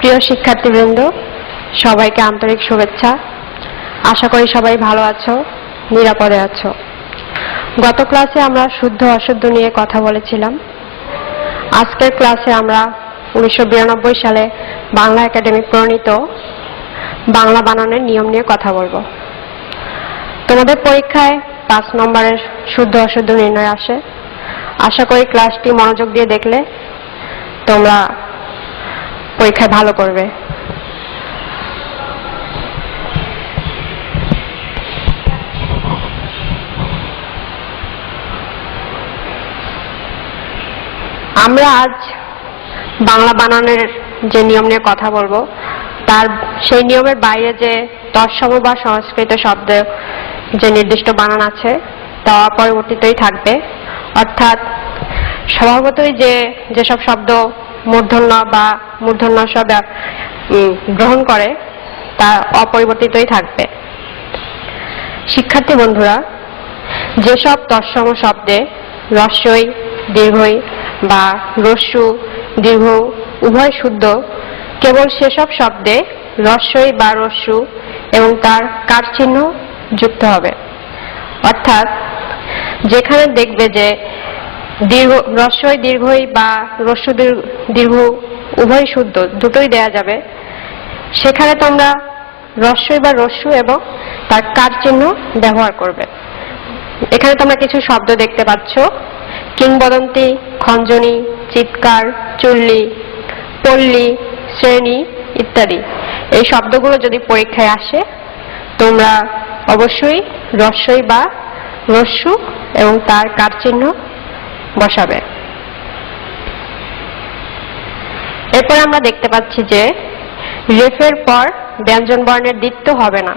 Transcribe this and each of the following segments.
প্রিয় শিক্ষার্থীবৃন্দ, সবাইকে আন্তরিক শুভেচ্ছা। আশা করি সবাই ভালো আছো, নিরাপদে আছো। গত ক্লাসে আমরা শুদ্ধ অশুদ্ধ নিয়ে কথা বলেছিলাম। আজকের ক্লাসে আমরা 1992 সালে বাংলা একাডেমি প্রণীত বাংলা বানানের নিয়ম নিয়ে কথা বলবো। তোমাদের পরীক্ষায় 5 নম্বরের শুদ্ধ অশুদ্ধ নির্ণয় আসে। আশা করি ক্লাসটি মনোযোগ দিয়ে দেখলে তোমরা পরীক্ষায় ভালো করবে। আমরা আজ বাংলা বানানের যে নিয়ম নিয়ে কথা বলবো, সেই নিয়মের বাইরে যে তৎসম বা সংস্কৃত শব্দ যে নির্দিষ্ট বানান আছে তা অপরিবর্তিতই থাকবে। অর্থাৎ স্বভাবতই যেসব শব্দ মূর্ধন্য বা মূর্ধন্য গ্রহণ করে তা অপরিবর্তিতই থাকবে। শিক্ষার্থী বন্ধুরা, যেসব তৎসম শব্দে রস্যই দীর্ঘই বা রস্যু দীর্ঘ উভয় শুদ্ধ, কেবল সেসব শব্দে রস্যই বা রস্যু এবং তার কার চিহ্ন যুক্ত হবে। অর্থাৎ যেখানে দেখবে যে রস্যই দীর্ঘই বা রস্যু দীর্ঘ উভয় শুদ্ধ, দুটোই দেয়া যাবে, সেখানে তোমরা রস্যই বা রস্যু এবং তার কার চিহ্ন ব্যবহার করবে। এখানে তোমরা কিছু শব্দ দেখতে পাচ্ছ: কিংবদন্তি, খঞ্জনী, চিৎকার, চুল্লি, পল্লী, শ্রেণী ইত্যাদি। এই শব্দগুলো যদি পরীক্ষায় আসে, তোমরা অবশ্যই রস্যই বা রস্যু এবং তার কার চিহ্ন বসাবে। এরপর আমরা দেখতে পাচ্ছি যে রেফের পর ব্যঞ্জন বর্ণের দ্বিত্ব হবে না।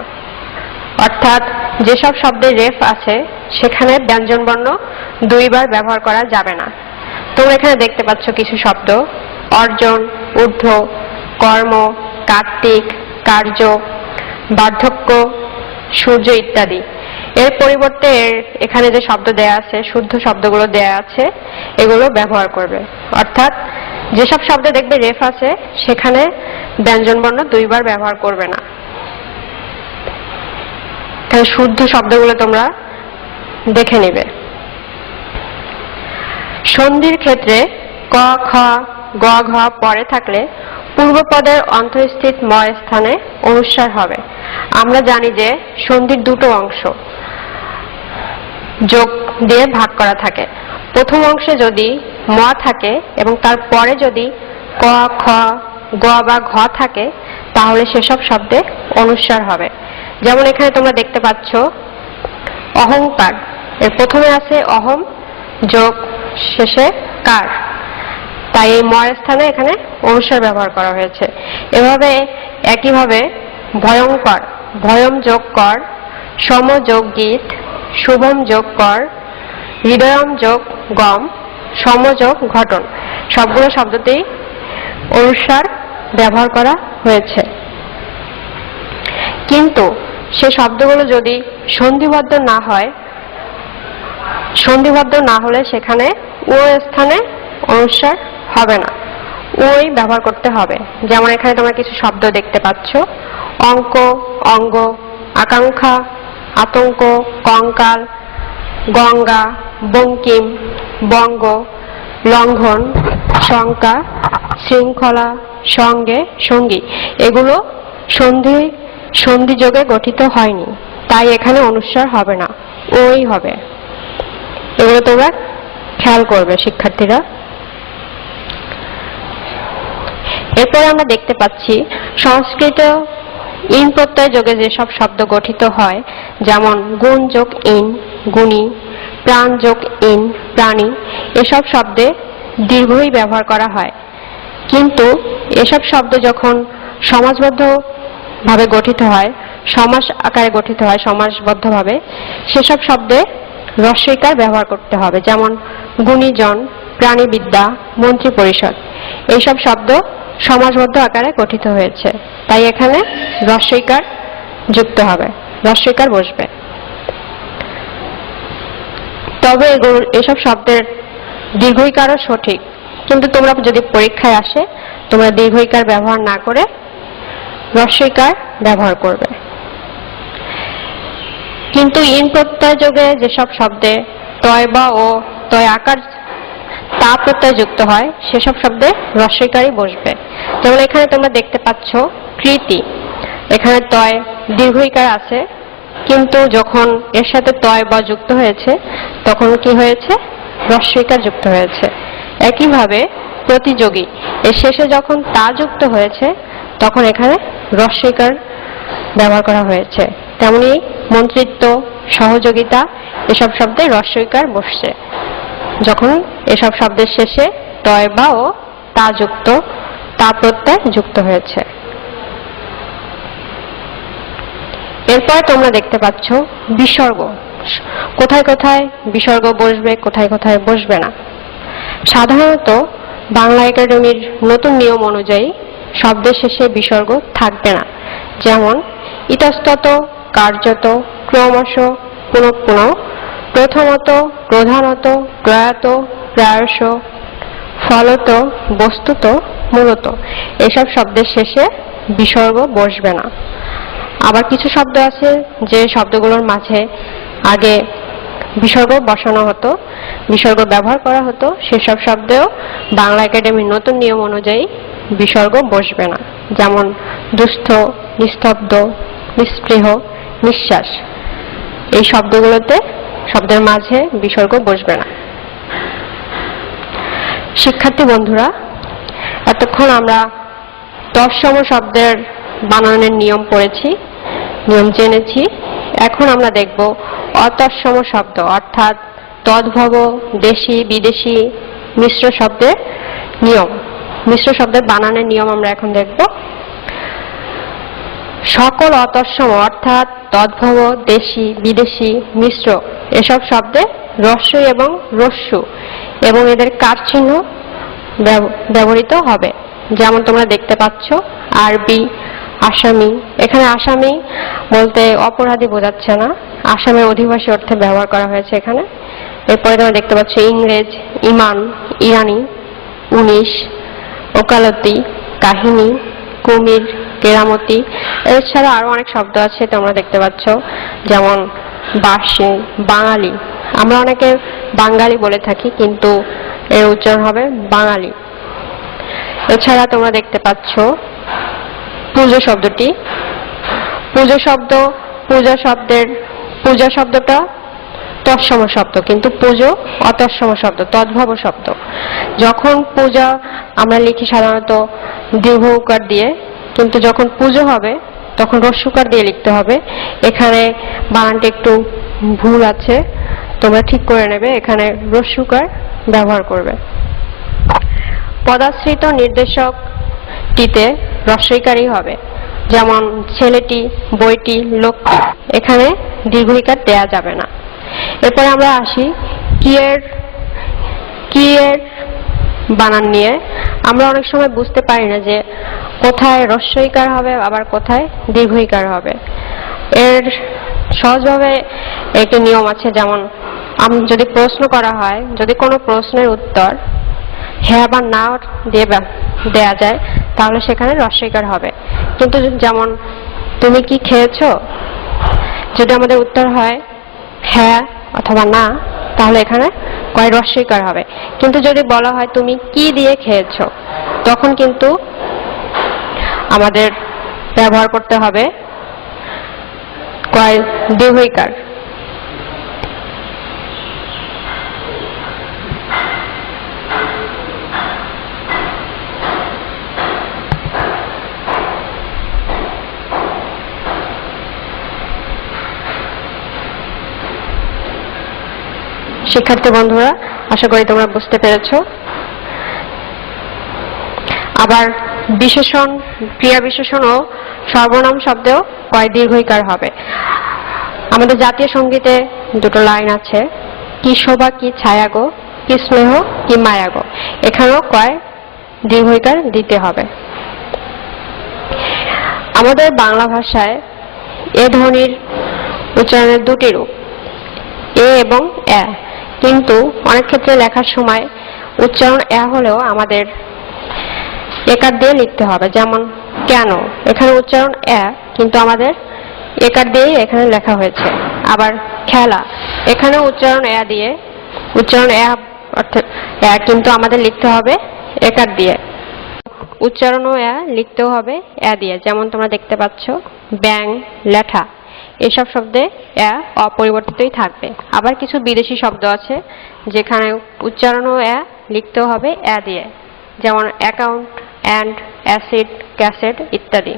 অর্থাৎ যেসব শব্দে রেফ আছে সেখানে ব্যঞ্জন বর্ণ দুইবার ব্যবহার করা যাবে না। তোমরা এখানে দেখতে পাচ্ছ কিছু শব্দ: অর্জন, ঊর্ধ্ব, কর্ম, কার্তিক, কার্য, বার্ধক্য, সূর্য ইত্যাদি। এর পরিবর্তে এখানে যে শব্দ দেয়া আছে, শুদ্ধ শব্দগুলো দেয়া আছে, এগুলো ব্যবহার করবে। অর্থাৎ যেসব শব্দে দেখবে রেফ আছে সেখানে ব্যঞ্জন বর্ণ দুইবার ব্যবহার করবে না। শুদ্ধ শব্দগুলো তোমরা দেখে নিবে। সন্ধির ক্ষেত্রে ক, খ, গ, ঘ পরে থাকলে পূর্বপদের অন্তঃস্থিত ম স্থানে অনুস্বার হবে। আমরা জানি যে সন্ধির দুটো অংশ যোগ দিয়ে ভাগ করা থাকে। প্রথম অংশে যদি ম থাকে এবং তার পরে যদি ক, খ, গ বা ঘ থাকে, তাহলে সেসব শব্দে অনুস্বার হবে। যেমন এখানে তোমরা দেখতে পাচ্ছ অহংকার, এর প্রথমে আছে অহম যোগ শেষে কার, তাই এই মর স্থানে এখানে অনুস্বার ব্যবহার করা হয়েছে। এভাবে একইভাবে ভয়ঙ্কর, ভয়ম যোগ কর, সম যোগ গীত, শুভম যোগ কর, হৃদয়ম যোগ গম, সম যোগ ঘটন, সবগুলো শব্দতেই অনুস্বার ব্যবহার করা হয়েছে। কিন্তু সে শব্দগুলো যদি সন্ধিবদ্ধ না হলে সেখানে ও স্থানে অনুস্বার হবে না, ওই ব্যবহার করতে হবে। যেমন এখানে তোমরা কিছু শব্দ দেখতে পাচ্ছ: অঙ্ক, অঙ্গ, আকাঙ্ক্ষা, আতঙ্ক, কঙ্কাল, গঙ্গা, বঙ্কিম, বঙ্গ, লঙ্ঘন, শঙ্কা, শৃঙ্খলা, সঙ্গে, সঙ্গী। এগুলো সন্ধিযোগে গঠিত হয়নি, তাই এখানে অনুস্বার হবে না, ওই হবে। এগুলো তোমরা খেয়াল করবে শিক্ষার্থীরা। এরপর আমরা দেখতে পাচ্ছি সংস্কৃত ইন প্রত্যয় যোগে যেসব শব্দ গঠিত হয়, যেমন গুণ যোগ ইন গুণী, প্রাণ যোগ ইন প্রাণী, এসব শব্দে দীর্ঘই ব্যবহার করা হয়। কিন্তু এসব শব্দ যখন সমাসবদ্ধ ভাবে গঠিত হয়, সমাস আকারে গঠিত হয় সমাসবদ্ধভাবে, সেসব শব্দে রস্যইকার ব্যবহার করতে হবে। যেমন গুণীজন, প্রাণীবিদ্যা, মন্ত্রী পরিষদ, এইসব শব্দ সমাসবদ্ধ আকারে গঠিত হয়েছে, তাই এখানে রস্যইকার যুক্ত হবে, রস্যইকার বসবে। তবে এসব শব্দের দীর্ঘইকারও সঠিক, কিন্তু তোমরা যদি পরীক্ষায় আসে তোমরা দীর্ঘইকার ব্যবহার না করে হ্রস্বইকার ব্যবহার করবে। কিন্তু ইন প্রত্যয় যোগে যেসব শব্দে তয় বা ও তয় আকার তা প্রত্যয় যুক্ত হয় সেসব শব্দে হ্রস্বইকারই বসবে। যেমন এখানে তোমরা দেখতে পাচ্ছ কৃতি, এখানে তয় দীর্ঘইকার আছে, কিন্তু যখন এর সাথে তয় বা যুক্ত হয়েছে তখন কি হয়েছে? হ্রস্বইকার যুক্ত হয়েছে। একইভাবে প্রতিযোগী এর শেষে যখন তা যুক্ত হয়েছে তখন এখানে হ্রস্বইকার ব্যবহার করা হয়েছে। তেমনি মন্ত্রিত্ব, সহযোগিতা এসব শব্দে হ্রস্বইকার বসছে যখন এসব শব্দের শেষে তয় বা ও তা যুক্ত তা প্রত্যয় যুক্ত হয়েছে। এরপর তোমরা দেখতে পাচ্ছ বিসর্গ। কোথায় কোথায় বিসর্গ বসবে, কোথায় কোথায় বসবে না। সাধারণত বাংলা একাডেমির নতুন নিয়ম অনুযায়ী শব্দের শেষে বিসর্গ থাকবে না। যেমন ইতস্তত, কার্যত, ক্রমশ, পুনঃ পুনঃ, প্রথমত, প্রধানত, প্রয়াত, প্রায়শ, ফলত, বস্তুত, মূলত এসব শব্দের শেষে বিসর্গ বসবে না। আবার কিছু শব্দ আছে যে শব্দগুলোর মাঝে আগে বিসর্গ বসানো হতো, বিসর্গ ব্যবহার করা হতো, সেসব শব্দেও বাংলা একাডেমির নতুন নিয়ম অনুযায়ী বিসর্গ বসবে না। যেমন দুস্থ, নিস্তব্ধ, নিস্পৃহ, নিঃশ্বাস এই শব্দগুলোতে শব্দের মাঝে বিসর্গ বসবে না। শিক্ষার্থী বন্ধুরা, এতক্ষণ আমরা তৎসম শব্দের বানানের নিয়ম পড়েছি, নিয়ম জেনেছি। এখন আমরা দেখব অতৎসম শব্দ অর্থাৎ তদ্ভব, দেশি, বিদেশি, মিশ্র শব্দের নিয়ম, মিশ্র শব্দের বানানের নিয়ম আমরা এখন দেখব। সকল অতৎসম অর্থাৎ তদ্ভব, দেশি, বিদেশি, মিশ্র এসব শব্দে হ্রস্ব এবং হ্রস্ব এবং এদের কার চিহ্ন ব্যবহৃত হবে। যেমন তোমরা দেখতে পাচ্ছ আরবি, আসামি। এখানে আসামি বলতে অপরাধী বোঝাচ্ছে না, আসামের অধিবাসী অর্থে ব্যবহার করা হয়েছে এখানে। এরপরে তোমরা দেখতে পাচ্ছ ইংরেজ, ইমান, ইরানি, 19, ওকালতি, কাহিনী, কুমির, কেরামতি। এছাড়া আরো অনেক শব্দ আছে তোমরা দেখতে পাচ্ছ, যেমন বাসি, বাঙালি। আমরা অনেকে বাঙালি বলে থাকি, কিন্তু এর উচ্চারণ হবে বাঙালি। এছাড়া তোমরা দেখতে পাচ্ছ পুজো শব্দটি। পুজো শব্দ, পূজা শব্দটা তৎসম শব্দ, কিন্তু পুজো অতৎসম শব্দ, তদ্ভব শব্দ। যখন পূজা আমরা লিখি সাধারণত দীর্ঘ উকার দিয়ে, কিন্তু যখন পুজো হবে তখন হ্রস্বকার দিয়ে লিখতে হবে। এখানে বানানটা একটু ভুল আছে, তোমরা ঠিক করে নেবে, এখানে হ্রস্বকার ব্যবহার করবে। পদাশ্রিত নির্দেশকটিতে হ্রস্বইকারই হবে। যেমন ছেলেটি, বইটি, লোকটি, এখানে দীর্ঘইকার দেয়া যাবে না। এরপরে আমরা আসি কি এর বানান নিয়ে। আমরা অনেক সময় বুঝতে পারি না যে কোথায় হ্রস্বইকার হবে আবার কোথায় দীর্ঘইকার হবে। এর সহজভাবে একটি নিয়ম আছে। যেমন যদি প্রশ্ন করা হয়, যদি কোনো প্রশ্নের উত্তর হ্যাঁ বা না দিয়ে দেয়া যায় তাহলে সেখানে হ্রস্বইকার হবে। কিন্তু যেমন তুমি কি খেয়েছো, যদি আমাদের উত্তর হয় হ্যাঁ অথবা না তাহলে এখানে হ্রস্বইকার হবে। কিন্তু যদি বলা হয় তুমি কি দিয়ে খেয়েছো, তখন কিন্তু আমাদের ব্যবহার করতে হবে দীর্ঘইকার। শিক্ষার্থী বন্ধুরা, আশা করি তোমরা বুঝতে পেরেছো। আবার বিশেষণ, ক্রিয়া বিশেষণ ও সর্বনাম শব্দেও দীর্ঘইকার হবে। আমাদের জাতীয় সঙ্গীতে দুটো লাইন আছে, কি শোভা কি ছায়া গো, কি স্নেহ কি মায়া গো, এখানেও দীর্ঘইকার দিতে হবে। আমাদের বাংলা ভাষায় এ ধ্বনির উচ্চারণের দুটি রূপ, এ এবং এ, কিন্তু অনেক ক্ষেত্রে লেখার সময় উচ্চারণ এ হলেও আমাদের একার দিয়ে লিখতে হবে। যেমন কেন, এখানে উচ্চারণ এ, কিন্তু আমাদের একার দিয়ে এখানে লেখা হয়েছে। আবার খেলা, এখানে উচ্চারণ এ দিয়ে, উচ্চারণ এ অর্থাৎ এ, কিন্তু আমাদের লিখতে হবে একার দিয়ে। উচ্চারণও এ, লিখতেও হবে এ দিয়ে। যেমন তোমরা দেখতে পাচ্ছ ব্যাং, লেঠা, এসব শব্দে এ অপরিবর্তিতই থাকবে। আবার কিছু বিদেশি শব্দ আছে যেখানে উচ্চারণও এ, লিখতেও হবে এ দিয়ে। যেমন অ্যাকাউন্ট, অ্যান্ড, অ্যাসিড, ক্যাসেট ইত্যাদি।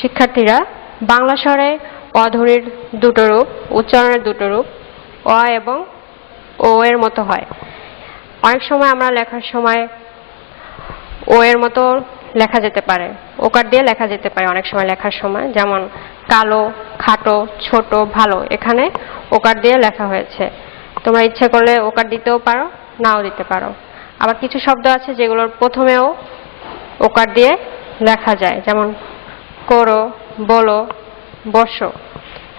শিক্ষার্থীরা, বাংলা স্বরে অধ্বনির দুটো রূপ, উচ্চারণের দুটো রূপ, অ এবং ও এর মতো হয়। অনেক সময় আমরা লেখার সময় ও এর মতো লেখা যেতে পারে, ওকার দিয়ে লেখা যেতে পারে অনেক সময় লেখার সময়। যেমন কালো, খাটো, ছোট, ভালো, এখানে ওকার দিয়ে লেখা হয়েছে। তোমরা ইচ্ছে করলে ওকার দিতেও পারো, নাও দিতে পারো। আবার কিছু শব্দ আছে যেগুলোর প্রথমেও ওকার দিয়ে লেখা যায়। যেমন করো, বলো, বসো,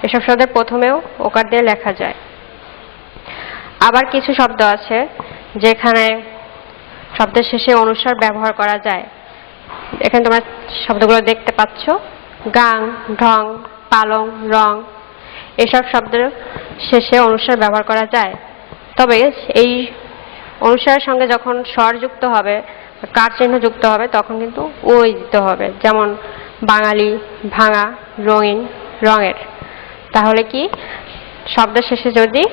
এসব শব্দের প্রথমেও ওকার দিয়ে লেখা যায়। আবার কিছু শব্দ আছে যেখানে শব্দের শেষে অনুস্বার ব্যবহার করা যায়। এখানে তোমরা শব্দগুলো দেখতে পাচ্ছ, গাং, ঢং, পালং, রং, এসব শব্দের শেষে অনুস্বার ব্যবহার করা যায়। তবে এই অনুস্বারের সঙ্গে যখন স্বর যুক্ত হবে, কার চিহ্ন যুক্ত হবে, তখন কিন্তু ওই দিতে হবে। যেমন বাঙালি, ভাঙা, রঙিন, রঙের। তাহলে কি শব্দের শেষে যদি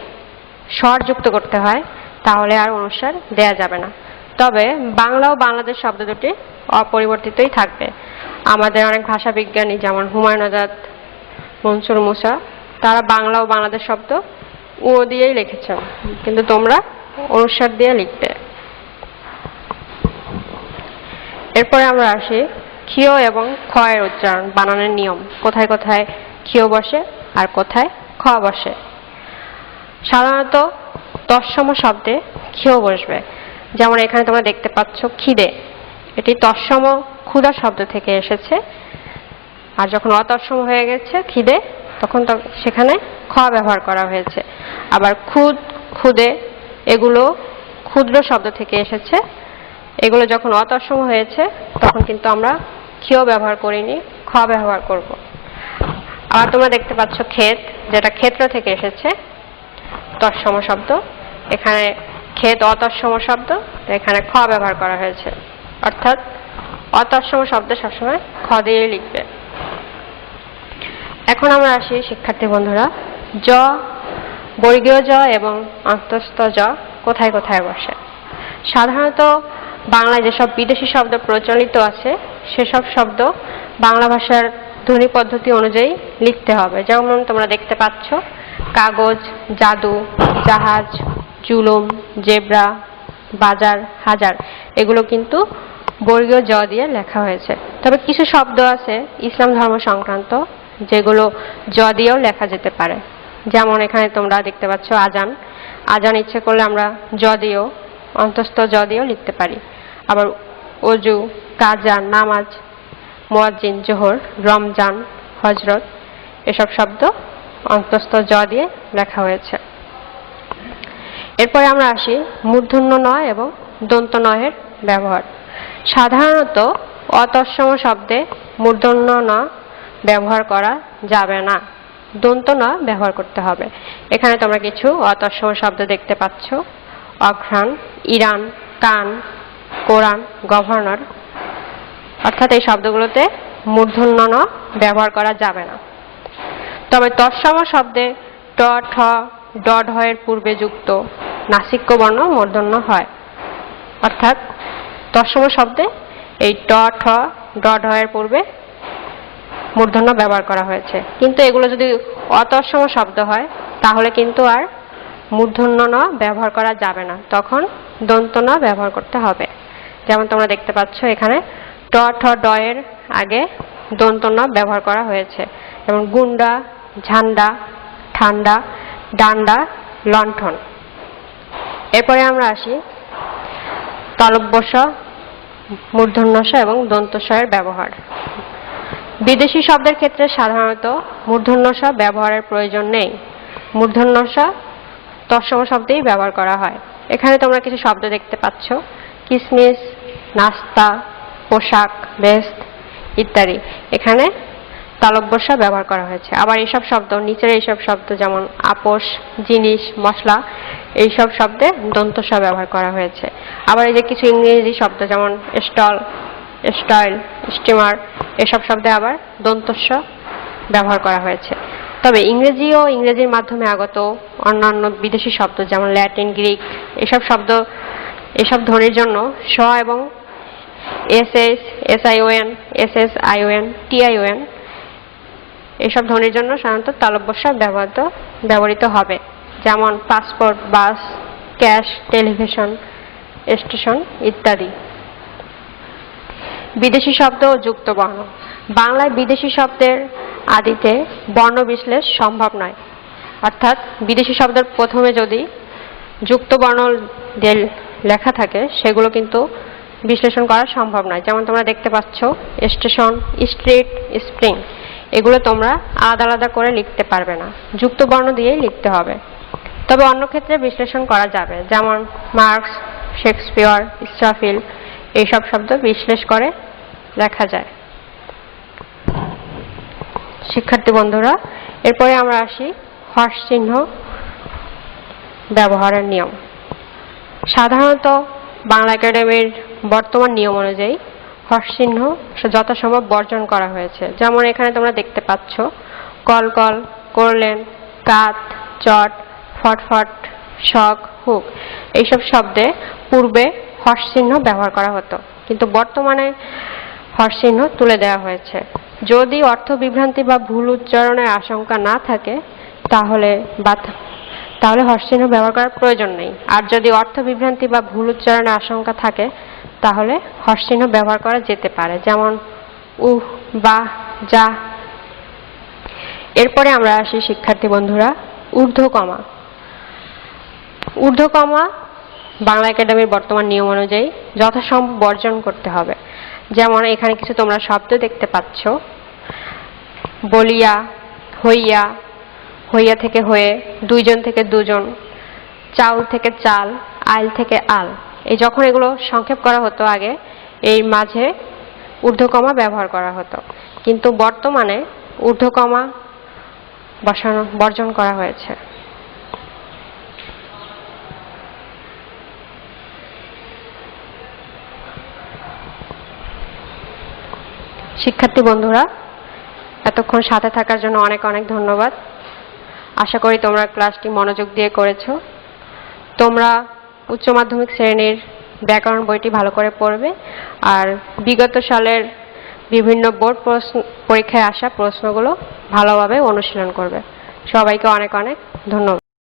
স্বর যুক্ত করতে হয় তাহলে আর অনুস্বার দেয়া যাবে না। তবে বাংলা ও বাংলাদেশ শব্দ দুটি অপরিবর্তিতই থাকবে। আমাদের অনেক ভাষা বিজ্ঞানী যেমন হুমায়ুন আজাদ, মনসুর মুসা, তারা বাংলা ও বাংলাদেশ শব্দ ও দিয়েই লিখেছেন, কিন্তু তোমরা অনুস্বার দিয়ে লিখবে। এরপরে আমরা আসি ক্ষীয় এবং খ এর উচ্চারণ বানানের নিয়ম। কোথায় কোথায় ক্ষীয় বসে আর কোথায় খ বসে। সাধারণত তৎসম শব্দে ক্ষীয় বসবে। যেমন এখানে তোমরা দেখতে পাচ্ছ খিদে, এটি তৎসম ক্ষুধা শব্দ থেকে এসেছে। আর যখন অতৎসম হয়ে গেছে খিদে, তখন সেখানে খ ব্যবহার করা হয়েছে। আবার খুদ, খুদে, এগুলো ক্ষুদ্র শব্দ থেকে এসেছে। এগুলো যখন অতৎসম হয়েছে তখন কিন্তু আমরা ক্ষীয় ব্যবহার করিনি, খ ব্যবহার করব। আবার তোমরা দেখতে পাচ্ছ ক্ষেত, যেটা ক্ষেত্র থেকে এসেছে, তৎসম শব্দ। এখানে ক্ষেত অতৎসম শব্দ, এখানে খ ব্যবহার করা হয়েছে। অর্থাৎ অতৎসম শব্দে সবসময় খ দিয়ে লিখবে। এখন আমরা আসি শিক্ষার্থী বন্ধুরা, জ, বর্গীয় জ এবং অন্তস্থ জ কোথায় কোথায় বসে। সাধারণত বাংলায় যেসব বিদেশি শব্দ প্রচলিত আছে সেসব শব্দ বাংলা ভাষার ধ্বনি পদ্ধতি অনুযায়ী লিখতে হবে। যেমন তোমরা দেখতে পাচ্ছ কাগজ, জাদু, জাহাজ, জুলুম, জেব্রা, বাজার, হাজার, এগুলো কিন্তু বর্গীয় জ দিয়ে লেখা হয়েছে। তবে কিছু শব্দ আছে ইসলাম ধর্ম সংক্রান্ত যেগুলো জ দিয়েও লেখা যেতে পারে। যেমন এখানে তোমরা দেখতে পাচ্ছ আজান, আজান ইচ্ছে করলে আমরা জ দিয়েও, অন্তস্থ জ দিয়েও লিখতে পারি। আবার অজু, কাজা, নামাজ, মুয়াজ্জিন, জোহর, রমজান, হজরত, এসব শব্দ অন্তস্থ জ দিয়ে লেখা হয়েছে। এরপরে আমরা আসি মূর্ধন্য ন এবং দন্ত ন এর ব্যবহার। সাধারণত অতৎসম শব্দে মূর্ধন্য ন ব্যবহার করা যাবে না, দন্ত ন ব্যবহার করতে হবে। এখানে তোমরা কিছু অতৎসম শব্দ দেখতে পাচ্ছ, অঘ্রাণ, ইরান, কান, কোরআন, গভর্নর। অর্থাৎ এই শব্দগুলোতে মূর্ধন্য ন ব্যবহার করা যাবে না। তবে তৎসম শব্দে ট, ঠ, ড, ঢ এর পূর্বে যুক্ত নাসিক্য বর্ণ মূর্ধন্য হয়। অর্থাৎ তৎসম শব্দে এই ট, ঠ, ড, ঢ এর পূর্বে মূর্ধন্য ব্যবহার করা হয়েছে। কিন্তু এগুলো যদি অতৎসম শব্দ হয় তাহলে কিন্তু আর মূর্ধন্য ন ব্যবহার করা যাবে না, তখন দন্ত ন ব্যবহার করতে হবে। যেমন তোমরা দেখতে পাচ্ছ এখানে ট, ঠ, ড এর আগে দন্ত ন ব্যবহার করা হয়েছে। যেমন গুন্ডা, ঝান্ডা, ঠান্ডা, ডান্ডা, লণ্ঠন। এরপরে আমরা আসি তালব্য স, মূর্ধন্য স এবং দন্ত স এর ব্যবহার। বিদেশি শব্দের ক্ষেত্রে সাধারণত মূর্ধন্য স ব্যবহারের প্রয়োজন নেই। মূর্ধন্য স তৎসম শব্দেই ব্যবহার করা হয়। এখানে তোমরা কিছু শব্দ দেখতে পাচ্ছ, কিসমিস, নাস্তা, পোশাক, ভেস্ট ইত্যাদি। এখানে তালব্য স ব্যবহার করা হয়েছে। আবার এইসব শব্দ, নিচের এইসব শব্দ যেমন আপোষ, জিনিস, মশলা, এইসব শব্দে দন্ত স ব্যবহার করা হয়েছে। আবার এই যে কিছু ইংরেজি শব্দ যেমন স্টল, স্টাইল, স্টিমার, এসব শব্দে আবার দন্ত স ব্যবহার করা হয়েছে। তবে ইংরেজি ও ইংরেজির মাধ্যমে আগত অন্যান্য বিদেশি শব্দ যেমন ল্যাটিন, গ্রিক, এসব ধ্বনির জন্য স এবং এসএস, এসআইওএন, এসএসআইওএন, টিআইওএন এসব ধ্বনির জন্য সাধারণত তালব্য স ব্যবহৃত হবে, যেমন পাসপোর্ট, বাস, ক্যাশ, টেলিভিশন, স্টেশন ইত্যাদি। বিদেশি শব্দ ও যুক্ত বর্ণ। বাংলায় বিদেশি শব্দের আদিতে বর্ণ বিশ্লেষ সম্ভব নয়, অর্থাৎ বিদেশি শব্দের প্রথমে যদি যুক্ত বর্ণ দিয়ে লেখা থাকে সেগুলো কিন্তু বিশ্লেষণ করা সম্ভব নয়। যেমন তোমরা দেখতে পাচ্ছ স্টেশন, স্ট্রিট, স্প্রিং, এগুলো তোমরা আলাদা আলাদা করে লিখতে পারবে না, যুক্ত বর্ণ দিয়েই লিখতে হবে। তবে অন্য ক্ষেত্রে বিশ্লেষণ করা যাবে, যেমন মার্কস, শেক্সপিয়ার, ইসরাফিল, এইসব শব্দ বিশ্লেষ করে লেখা যায়। শিক্ষার্থী বন্ধুরা, এরপরে আমরা আসি হর্ষ চিহ্ন ব্যবহারের নিয়ম। সাধারণত বাংলা একাডেমির বর্তমান নিয়ম অনুযায়ী হর্ষ চিহ্ন যথাসম্ভব বর্জন করা হয়েছে। যেমন এখানে তোমরা দেখতে পাচ্ছ কল কল, করলেন, কাত, চট, ফটফট, শখ, হুক, এইসব শব্দে পূর্বে হর্ষ চিহ্ন ব্যবহার করা হতো, কিন্তু বর্তমানে হর্ষ চিহ্ন তুলে দেওয়া হয়েছে। যদি অর্থ বিভ্রান্তি বা ভুল উচ্চারণের আশঙ্কা না থাকে তাহলে হর্ষ চিহ্ন ব্যবহার করার প্রয়োজন নেই। আর যদি অর্থ বিভ্রান্তি বা ভুল উচ্চারণের আশঙ্কা থাকে তাহলে হর্ষ চিহ্ন ব্যবহার করা যেতে পারে, যেমন উহ, বাহ, যা। এরপরে আমরা আসি শিক্ষার্থী বন্ধুরা ঊর্ধ্বকমা। ঊর্ধ্বকমা বাংলা একাডেমির বর্তমান নিয়ম অনুযায়ী যথাসম্ভব বর্জন করতে হবে। যেমন এখানে কিছু তোমরা শব্দ দেখতে পাচ্ছ, বলিয়া, হইয়া, হইয়া থেকে হয়ে, দুইজন থেকে দুজন, চাউল থেকে চাল, আইল থেকে আল। এই যখন এগুলো সংক্ষেপ করা হতো আগে, এই মাঝে ঊর্ধ্বকমা ব্যবহার করা হতো, কিন্তু বর্তমানে ঊর্ধ্বকমা বর্জন করা হয়েছে। শিক্ষার্থী বন্ধুরা, এতক্ষণ সাথে থাকার জন্য অনেক অনেক ধন্যবাদ। আশা করি তোমরা ক্লাসটি মনোযোগ দিয়ে করেছো। তোমরা উচ্চ মাধ্যমিক শ্রেণীর ব্যাকরণ বইটি ভালো করে পড়বে আর বিগত সালের বিভিন্ন বোর্ড পরীক্ষায় আসা প্রশ্নগুলো ভালোভাবে অনুশীলন করবে। সবাইকে অনেক অনেক ধন্যবাদ।